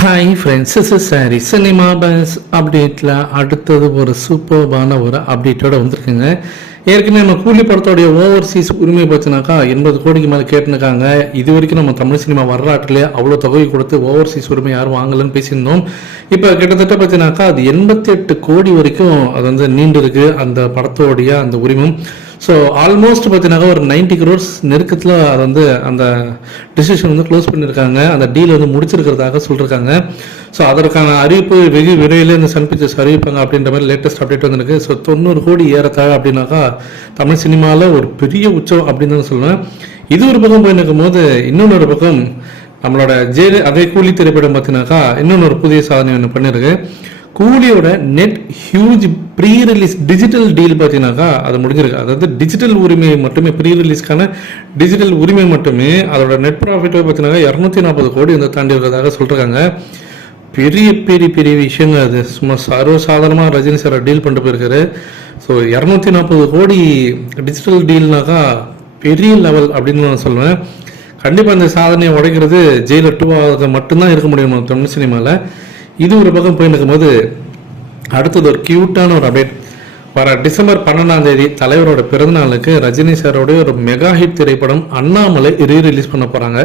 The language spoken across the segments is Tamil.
Hi friends, is sorry cinema bus அப்டேட்டில் அடுத்தது ஒரு சூப்பர்பான ஒரு அப்டேட்டோடு வந்திருக்குங்க. ஏற்கனவே நம்ம கூலி படத்தோடைய ஓவர்சீஸ் உரிமை பார்த்தினாக்கா 80 கோடிக்கு மேலே கேட்டுருக்காங்க. இது வரைக்கும் நம்ம தமிழ் சினிமா வரலாற்றிலே அவ்வளோ தொகை கொடுத்து ஓவர்சீஸ் உரிமை யாரும் வாங்கலன்னு பேசியிருந்தோம். இப்போ கிட்டத்தட்ட பார்த்தினாக்கா அது 88 கோடி வரைக்கும் அது வந்து நீண்டு இருக்கு அந்த படத்தோடைய அந்த உரிமம். ஸோ ஆல்மோஸ்ட் பார்த்தீங்கன்னா ஒரு 90 crores நெருக்கத்தில் அது வந்து அந்த டிசிஷன் வந்து க்ளோஸ் பண்ணியிருக்காங்க. அந்த டீல் வந்து முடிச்சிருக்கிறதாக சொல்லியிருக்காங்க. ஸோ அதற்கான அறிவிப்பு வெகு விரைவில் இந்த சன் பிக்சர்ஸ் அறிவிப்பாங்க அப்படின்ற மாதிரி லேட்டஸ்ட் அப்டேட் வந்துருக்கு. ஸோ 90 கோடி ஏறத்தாழ அப்படின்னாக்கா தமிழ் சினிமாவில் ஒரு பெரிய உச்சம் அப்படின்னு தான் சொல்லுவேன். இது ஒரு பக்கம் போய் நிற்கும் போது இன்னொன்று பக்கம் நம்மளோட அதே கூலி திரைப்படம் பார்த்தீங்கன்னாக்கா இன்னொன்று ஒரு புதிய சாதனை ஒன்று பண்ணியிருக்கு. கூலியோட net huge pre release digital deal பார்த்தீங்கன்னாக்கா அது முடிஞ்சிருக்கு. அதாவது டிஜிட்டல் உரிமை மட்டுமே, ப்ரீ ரிலீஸ்க்கான டிஜிட்டல் உரிமை மட்டுமே அதோட நெட் ப்ராஃபிட்டை பார்த்தீங்கன்னா 240 கோடி வந்து தாண்டி இருக்கிறதாக சொல்கிறாங்க. பெரிய பெரிய பெரிய விஷயங்க அது. சும்மா சர்வசாதாரணமாக ரஜினி சார் டீல் பண்ணிட்டு போயிருக்காரு. ஸோ 240 கோடி டிஜிட்டல் டீல்னாக்கா பெரிய லெவல் அப்படின்னு நான் சொல்லுவேன். கண்டிப்பாக இந்த சாதனையை உடைக்கிறது ஜெயிலர் 2 மட்டும்தான் இருக்க முடியும் தமிழ் சினிமாவில். இது ஒரு பக்கம் போய் இருக்கும்போது அடுத்தது ஒரு கியூட்டான ஒரு அப்டேட். வர டிசம்பர் 12 தலைவரோட பிறந்தநாளுக்கு ரஜினி சாரோடைய ஒரு மெகா ஹிட் திரைப்படம் அண்ணாமலை ரீரிலீஸ் பண்ண போகிறாங்க.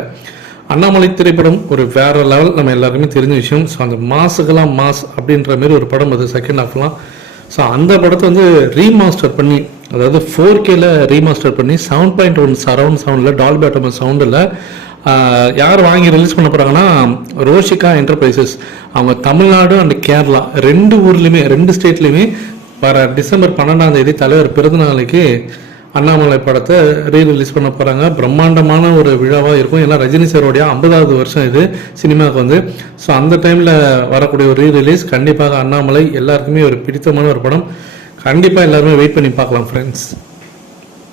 அண்ணாமலை திரைப்படம் ஒரு வேற லெவல், நம்ம எல்லாருக்குமே தெரிஞ்ச விஷயம். ஸோ அந்த மாசுக்கெல்லாம் மாஸ் அப்படின்ற மாதிரி ஒரு படம் அது செகண்ட் ஹாஃப்லாம். ஸோ அந்த படத்தை வந்து ரீமாஸ்டர் பண்ணி, அதாவது 4Kல ரீமாஸ்டர் பண்ணி 7.1 சரவுண்ட் சவுண்டில் டால்பி அட்மாஸ் சவுண்டில் யார் வாங்கி ரிலீஸ் பண்ண போகிறாங்கன்னா ரோஷிகா என்டர்பிரைசஸ். அவங்க தமிழ்நாடு அண்ட் கேரளா ரெண்டு ஸ்டேட்லேயுமே வர டிசம்பர் 12 தலைவர் பிறந்தநாளைக்கு அண்ணாமலை படத்தை ரீரிலீஸ் பண்ண போகிறாங்க. பிரம்மாண்டமான ஒரு விழாவாக இருக்கும். ஏன்னா ரஜினி சாரோடைய 50வது வருஷம் இது சினிமாவுக்கு வந்து. ஸோ அந்த டைமில் வரக்கூடிய ஒரு ரீரிலீஸ் கண்டிப்பாக அண்ணாமலை எல்லாருக்குமே ஒரு பிடித்தமான ஒரு படம். கண்டிப்பாக எல்லாருமே வெயிட் பண்ணி பார்க்கலாம் ஃப்ரெண்ட்ஸ்.